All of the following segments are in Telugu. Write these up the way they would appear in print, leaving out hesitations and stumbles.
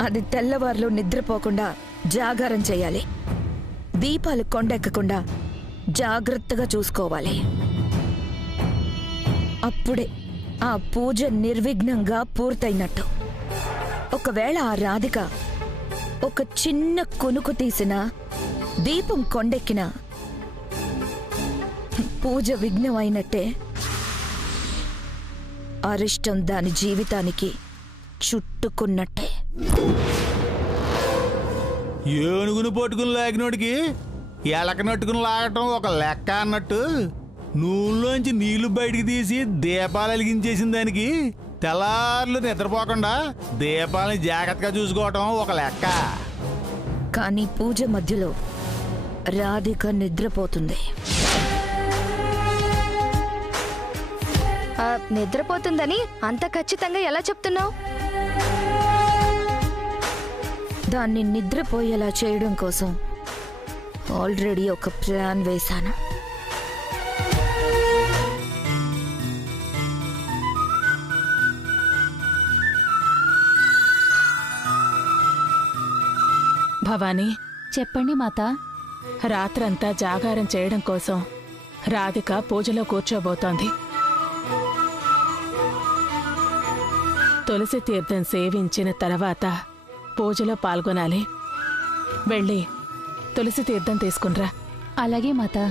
అది తెల్లవారులు నిద్రపోకుండా జాగారం చేయాలి. దీపాలు కొండెక్కకుండా జాగ్రత్తగా చూసుకోవాలి. అప్పుడే ఆ పూజ నిర్విఘ్నంగా పూర్తయినట్టు. ఒకవేళ ఆ రాధిక ఒక చిన్న కునుకు తీసినా, దీపం కొండెక్కినా పూజ విఘ్నమైనట్టే. అరిష్టం దాని జీవితానికి చుట్టుకున్నట్టే. ఏనుగును పట్టుకుని లాగినోడికి ఎలకనట్టుకుని లాగటం ఒక లెక్క అన్నట్టు, నూనెలోంచి నీళ్లు బయటికి తీసి దీపాలు వెలిగించేసిన దానికి తెల్లార్లు నిద్రపోకుండా దీపాలని జాగ్రత్తగా చూసుకోవటం ఒక లెక్క. కానీ పూజ మధ్యలో రాధిక నిద్రపోతుంది. నిద్రపోతుందని అంత ఖచ్చితంగా ఎలా చెప్తున్నావు? దాన్ని నిద్రపోయేలా చేయడం కోసం ఆల్రెడీ ఒక ప్లాన్ వేశాను. భవానీ, చెప్పండి మాతా. రాత్రంతా జాగారం చేయడం కోసం రాధిక పూజలో కూర్చోబోతోంది. తులసి తీర్థం సేవించిన తర్వాత పూజలో పాల్గొనాలి. వెళ్ళి తులసి తీర్థం తీసుకునిరా. అలాగే మాతా.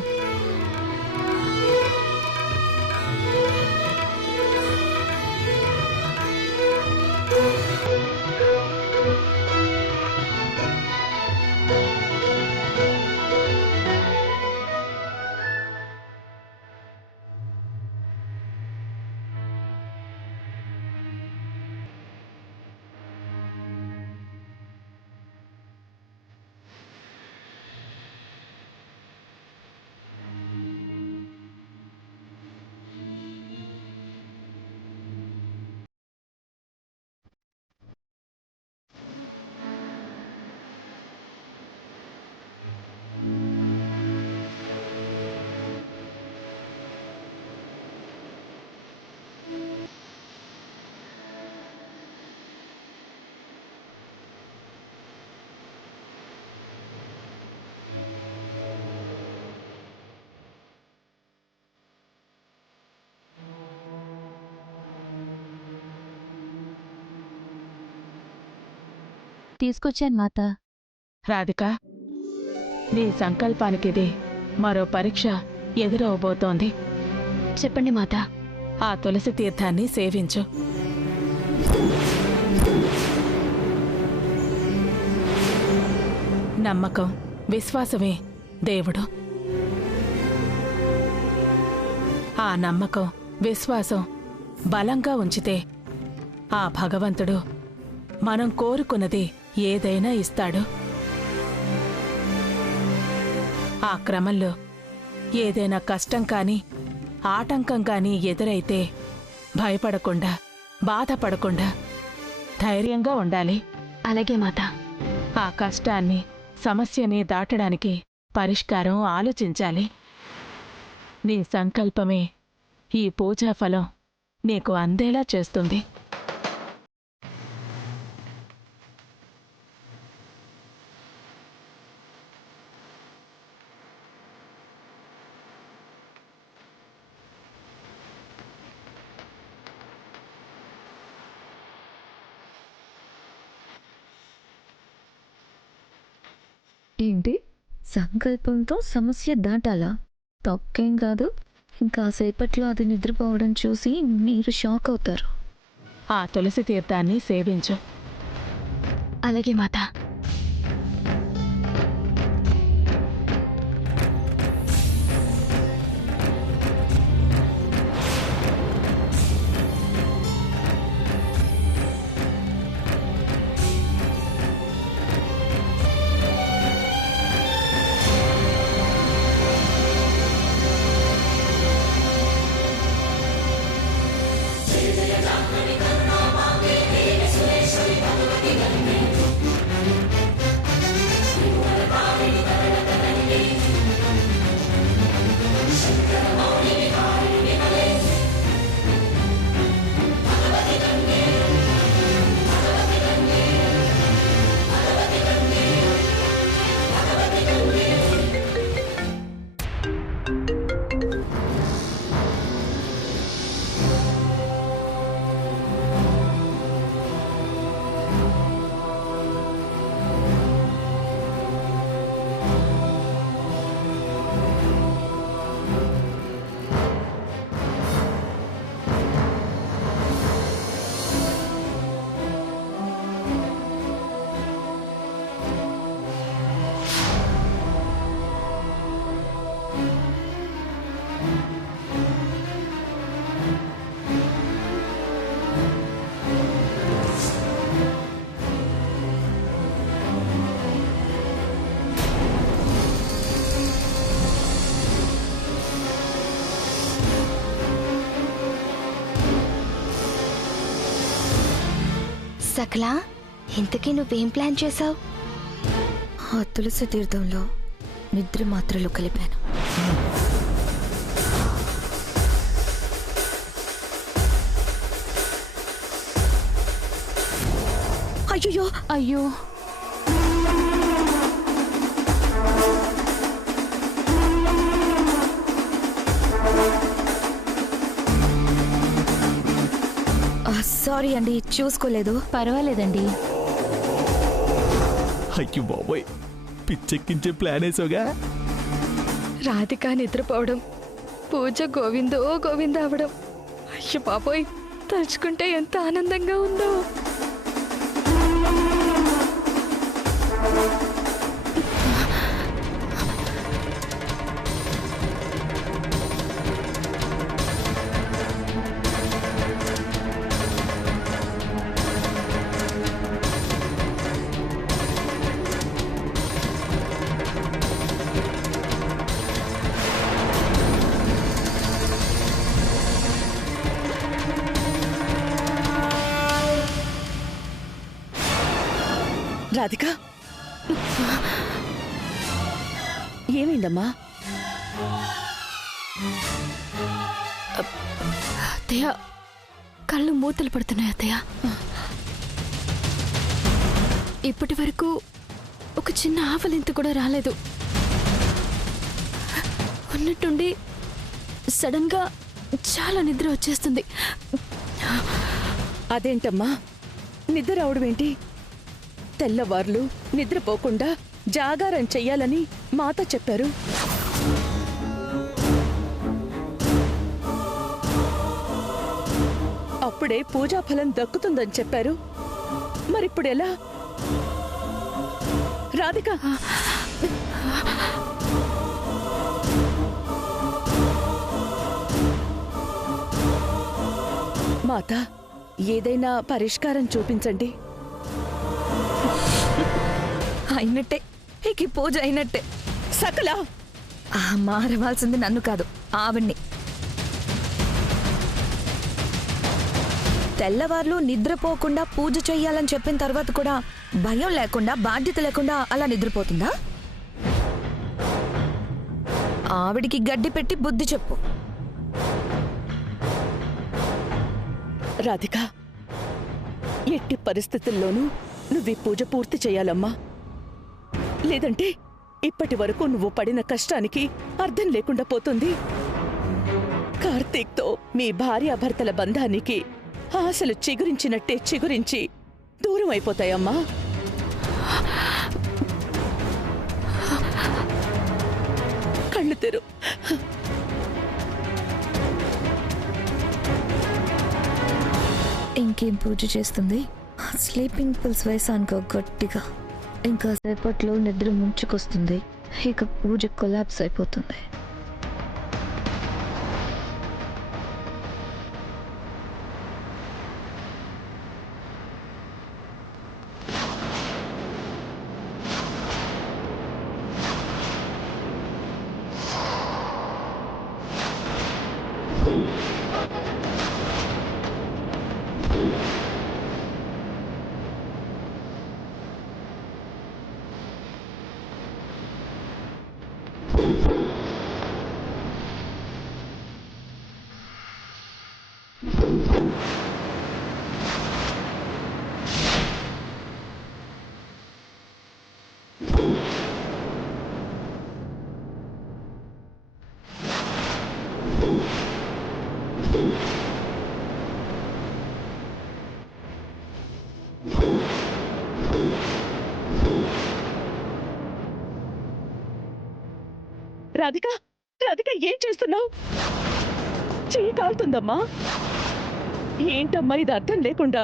తీసుకొచ్చాను మాతా. రాధిక, నీ సంకల్పానికిది మరో పరీక్ష ఎదురవబోతోంది. చెప్పండి మాతా. ఆ తులసి తీర్థాన్ని సేవించు. నమ్మకం, విశ్వాసమే దేవుడు. ఆ నమ్మకం, విశ్వాసం బలంగా ఉంచితే ఆ భగవంతుడు మనం కోరుకున్నది ఏదైనా ఇస్తాడు. ఆ క్రమంలో ఏదైనా కష్టం కానీ ఆటంకం కానీ ఎదురైతే భయపడకుండా, బాధపడకుండా ధైర్యంగా ఉండాలి. అలాగే మాతా. ఆ కష్టాన్ని, సమస్యని దాటడానికి పరిష్కారం ఆలోచించాలి. నీ సంకల్పమే ఈ పూజా ఫలం నీకు అందేలా చేస్తుంది. ఏంటి? సంకల్పంతో సమస్య దాటాలా? తప్పేం కాదు. ఇంకాసేపట్లో అది నిద్రపోవడం చూసి మీరు షాక్ అవుతారు. ఆ తులసి తీర్థాన్ని సేవించు. అలాగే మాతా. సకలా ఇంతకీ నువ్వేం ప్లాన్ చేసావు? ఆ తులసి తీర్థంలో నిద్ర మాత్రలు కలిపాను. అయ్యో అయ్యో, సారీ అండి, చూసుకోలేదు. పర్వాలేదండి. అయ్యో బాబోయ్, పిచ్చెక్కించే ప్లాన్ వేసావుగా. రాధిక నిద్రపోవడం, పూజ గోవిందో గోవింద అవడం, అయ్యో బాబోయ్, తలుచుకుంటే ఎంత ఆనందంగా ఉందో. రాధిక, ఏమైందమ్మా? అత్తయ్య, కళ్ళు మూతలు పడుతున్నాయి అత్తయ్య. ఇప్పటి వరకు ఒక చిన్న ఆవలింత కూడా రాలేదు. ఉన్నట్టుండి సడన్ గా చాలా నిద్ర వచ్చేస్తుంది. అదేంటమ్మా, నిద్ర రావడమేంటి? తెల్లవార్లు నిద్రపోకుండా జాగారం చెయ్యాలని మాత చెప్పారు. అప్పుడే పూజాఫలం దక్కుతుందని చెప్పారు. మరిప్పుడెలా? రాధిక, మాత, ఏదైనా పరిష్కారం చూపించండి. అయినట్టే, ఇక ఈ పూజ అయినట్టే. సకలా, మారవాల్సింది నన్ను కాదు, ఆవిడ్ని. తెల్లవార్లు నిద్రపోకుండా పూజ చెయ్యాలని చెప్పిన తర్వాత కూడా భయం లేకుండా, బాధ్యత లేకుండా అలా నిద్రపోతుందా? ఆవిడికి గడ్డి పెట్టి బుద్ధి చెప్పు. రాధిక, ఎట్టి పరిస్థితుల్లోనూ నువ్వు ఈ పూజ పూర్తి చేయాలమ్మా. లేదంటే ఇప్పటి వరకు నువ్వు పడిన కష్టానికి అర్థం లేకుండా పోతుంది. కార్తీక్తో మీ భార్యాభర్తల బంధానికి ఆశలు చిగురించినట్టే చిగురించి దూరం అయిపోతాయమ్మా. కళ్ళు తెరు. ఇంకేం పూజ చేస్తుంది? స్లీపింగ్ పిల్స్ వేసానుకో గట్టిగా. ఇంకా సేపట్లో నిద్ర ముంచుకొస్తుంది. ఇక పూజ కొలాప్స్ అయిపోతుంది. రాధిక, రాధిక, ఏం చేస్తున్నావు? చెయ్యి కాలుతుందమ్మా. ఏంటమ్మా ఇది అర్థం లేకుండా?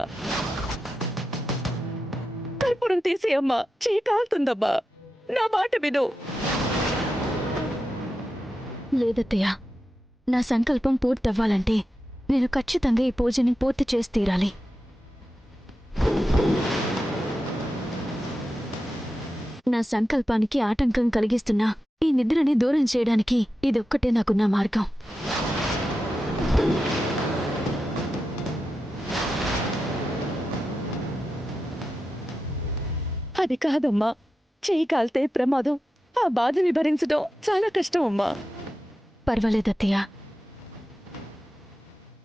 కర్పూరం తీసేయమ్మా, చెయ్యి కాలుతుందమ్మా. నా మాట విను. లేదత్తయ్య, నా సంకల్పం పూర్తవ్వాలంటే నేను ఖచ్చితంగా ఈ పూజని పూర్తి చేసి తీరాలి. నా సంకల్పానికి ఆటంకం కలిగిస్తున్నా ఈ నిద్రని దూరం చేయడానికి ఇదొక్కటే నాకున్న మార్గం. అది కాదమ్మా, చెయ్యి కాలితే ప్రమాదం. ఆ బాధని భరించడం చాలా కష్టం అమ్మా. పర్వాలేదత్తయ్య.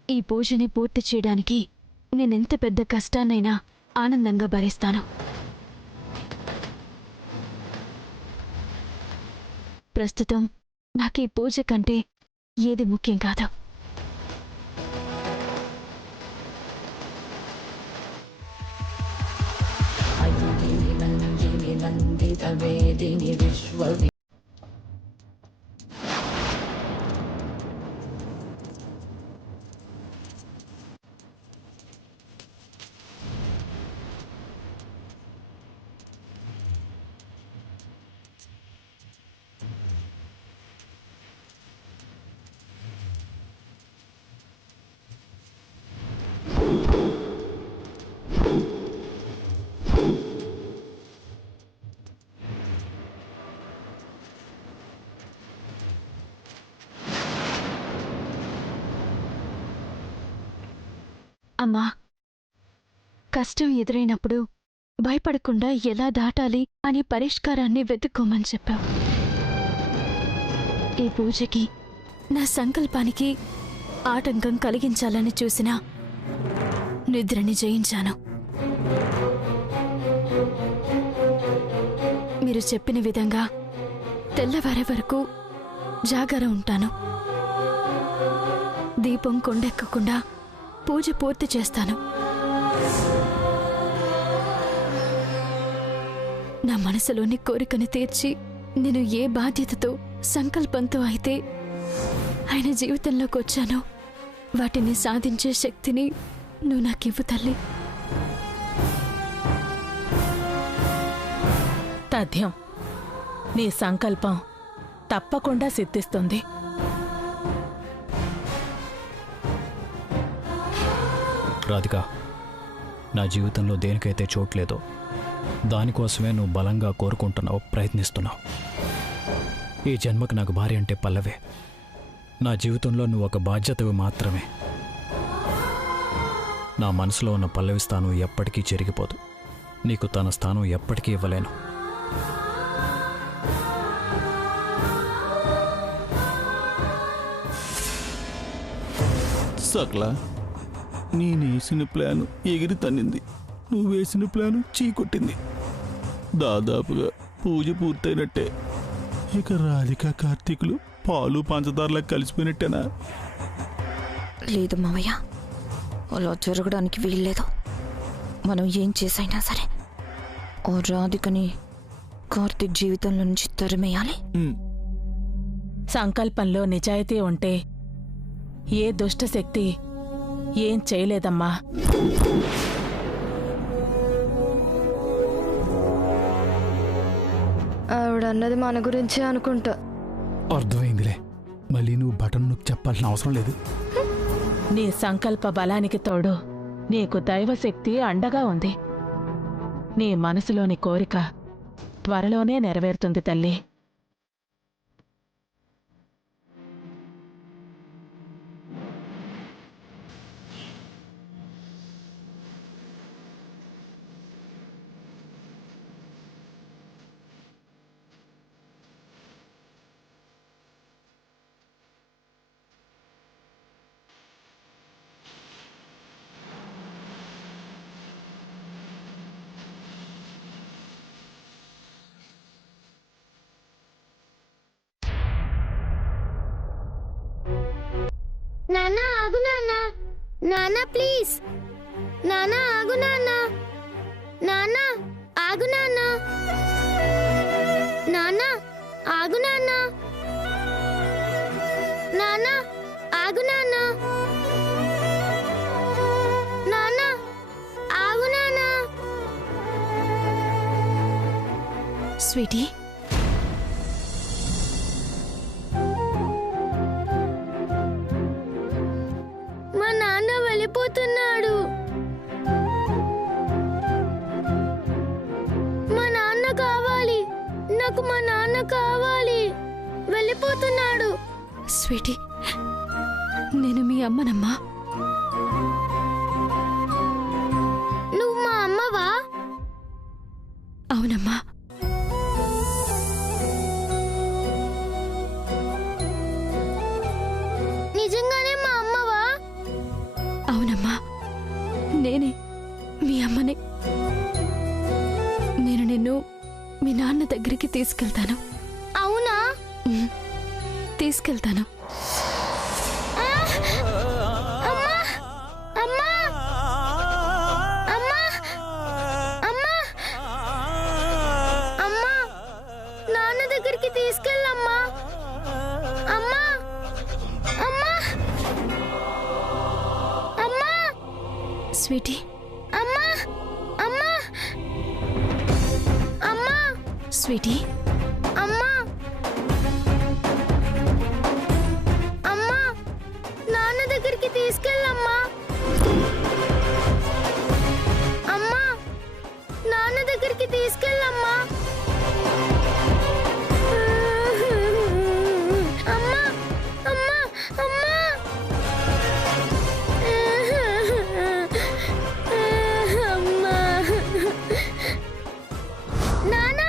ఈ పూజని పూర్తి చేయడానికి నేనెంత పెద్ద కష్టాన్నైనా ఆనందంగా భరిస్తాను. ప్రస్తుతం నాకు ఈ పూజ కంటే ఏది ముఖ్యం కాదు. అమ్మా, కష్టం ఎదురైనప్పుడు భయపడకుండా ఎలా దాటాలి అనే పరిష్కారాన్ని వెతుక్కోమని చెప్పావు. ఈ పూజకి, నా సంకల్పానికి ఆటంకం కలిగించాలని చూసినా నిద్రని జయించాను. మీరు చెప్పిన విధంగా తెల్లవారే వరకు జాగారం ఉంటాను. దీపం కొండెక్కకుండా పూజ పూర్తి చేస్తాను. నా మనసులోని కోరికను తీర్చి నేను ఏ బాధ్యతతో, సంకల్పంతో అయితే ఆయన జీవితంలోకి వచ్చానో వాటిని సాధించే శక్తిని నువ్వు నాకివ్వు తల్లి. తథ్యం. నీ సంకల్పం తప్పకుండా సిద్ధిస్తుంది. రాధిక, నా జీవితంలో దేనికైతే చోట్లేదో దానికోసమే నువ్వు బలంగా కోరుకుంటున్నావు, ప్రయత్నిస్తున్నావు. ఈ జన్మకు నాకు భార్య అంటే పల్లవే. నా జీవితంలో నువ్వు ఒక బాధ్యతవి మాత్రమే. నా మనసులో ఉన్న పల్లవి స్థానం ఎప్పటికీ చెరిగిపోదు. నీకు తన స్థానం ఎప్పటికీ ఇవ్వలేను. సకలా, నేనేసిన ప్లాను ఎగిరి తన్నింది, నువ్వు వేసిన ప్లాను చీకొట్టింది. దాదాపుగా పూజ పూర్తయినట్టే. ఇక రాధిక కార్తీకులు పాలు పంచదారలా కలిసిపోయినట్టేనా? లేదు మావయ్య, అలా జరగడానికి వీల్లేదు. మనం ఏం చేసైనా సరే ఓ రాధికని కార్తీక్ జీవితంలో నుంచి తరిమేయాలి. సంకల్పంలో నిజాయితీ ఉంటే ఏ దుష్టశక్తి ఏం చేయలేదమ్మా. ఆవిడన్నది మన గురించే అనుకుంటా. అర్థమైందిలే, మళ్ళీ నువ్వు బటన్ నొక్కి చెప్పాల్సిన అవసరం లేదు. నీ సంకల్ప బలానికి తోడు నీకు దైవశక్తి అండగా ఉంది. నీ మనసులోని కోరిక త్వరలోనే నెరవేరుతుంది తల్లి. నాన్న ఆగు నాన్న. నాన్న ప్లీజ్. నాన్న ఆగు నాన్న. నాన్న ఆగు నాన్న. నాన్న ఆగు నాన్న. నాన్న ఆగు నాన్న. నాన్న ఆగు నాన్న. స్వీటీ, మా నాన్న వెళ్ళిపోతున్నాడు. మా నాన్న కావాలి నాకు. మా నాన్న కావాలి. వెళ్ళిపోతున్నాడు. స్వీటీ, నేను మీ అమ్మనమ్మా. నువ్వు మా అమ్మవా? అవునమ్మా. నిజంగానే మా అమ్మవా? అవునమ్మా, నేనే మీ అమ్మనే. నేను నిన్ను మీ నాన్న దగ్గరికి తీసుకెళ్తాను. అవునా? తీసుకెళ్తాను. అమ్మా! అమ్మా! అమ్మా! అమ్మా! అమ్మా! నాన్న దగ్గరికి తీసుకెళ్ళమ్మా. అమ్మా! అమ్మా! అమ్మా! స్వీటీ, అమ్మా! అమ్మా! అమ్మా! స్వీటీ, అమ్మా! అమ్మా! నాన్న దగ్గరికి తీసుకెళ్ళమ్మా. అమ్మా! నాన్న దగ్గరికి తీసుకెళ్ళమ్మా. అమ్మా! అమ్మా! అమ్మా! అమ్మా! నాన్న!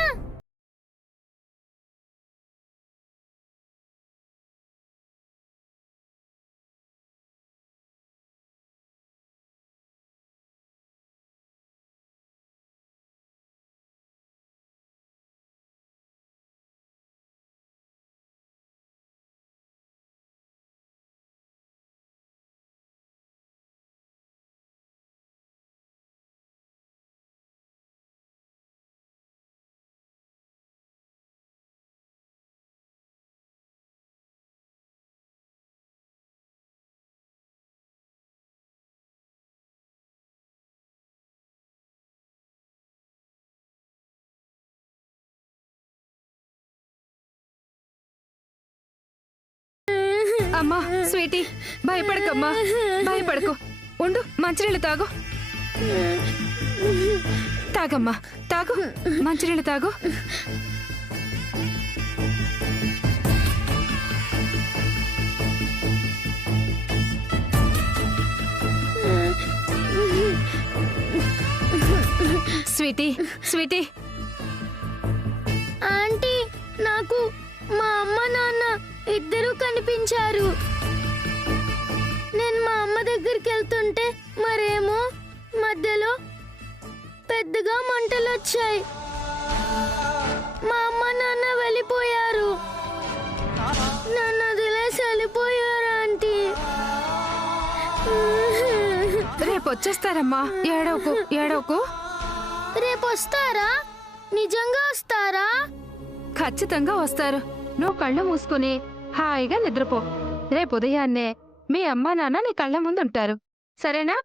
అమ్మా స్వీటీ, భయపడకమ్మా, భయపడకు. ఉండు, మంచినీళ్ళు తాగు. తాగమ్మా, తాగు, మంచినీళ్ళు తాగు. Sweety, Sweety. ఆంటీ, నాకు మా అమ్మ నాన్న ఇద్దరూ కనిపించారు. నేను మా అమ్మ దగ్గరికి వెళ్తుంటే మరేమో మధ్యలో పెద్దగా మంటలు వచ్చాయి. మా అమ్మ నాన్న వెళ్ళిపోయారు. నన్ను వదిలేసి వెళ్ళిపోయారు ఆంటీ. రేపు వచ్చేస్తారమ్మా, ఏడవకు, ఏడవకు. రేపు వస్తారా? నిజంగా వస్తారా? ఖచ్చితంగా వస్తారు. నువ్వు కళ్ళు మూసుకుని హాయిగా నిద్రపో. రేపు ఉదయాన్నే మీ అమ్మా నాన్న నీ కళ్ళ ముందు ఉంటారు. సరేనా?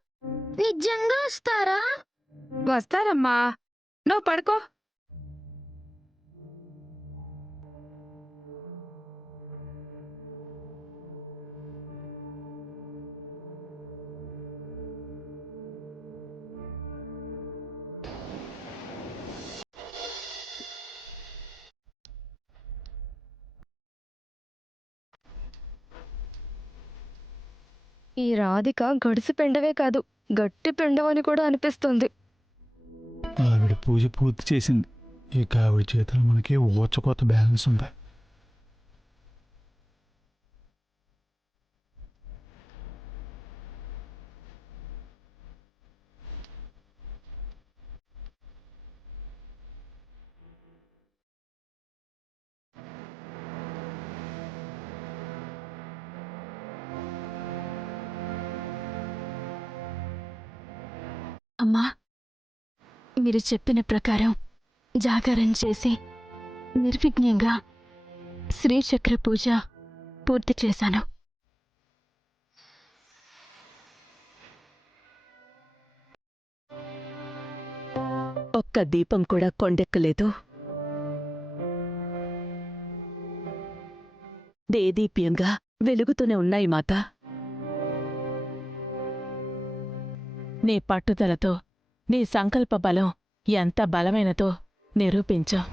నిజంగా వస్తారా? వస్తారమ్మా, నువ్వు పడుకో. ఈ రాధిక గడిసి పెండవే కాదు, గట్టి పెండవని కూడా అనిపిస్తుంది. ఆవిడ పూజ పూర్తి చేసింది. ఇక ఆవిడ చేతిలో మనకి ఊచకోత బ్యాలెన్స్ ఉంది. అమ్మా, మీరు చెప్పిన ప్రకారం జాగారం చేసి నిర్విఘ్నంగా శ్రీచక్ర పూజ పూర్తి చేశాను. ఒక్క దీపం కూడా కొండెక్కలేదు. దేదీప్యంగా వెలుగుతూనే ఉన్నాయి మాతా. నీ పట్టుదలతో నీ సంకల్ప బలం ఎంత బలమైనదో నిరూపించావు.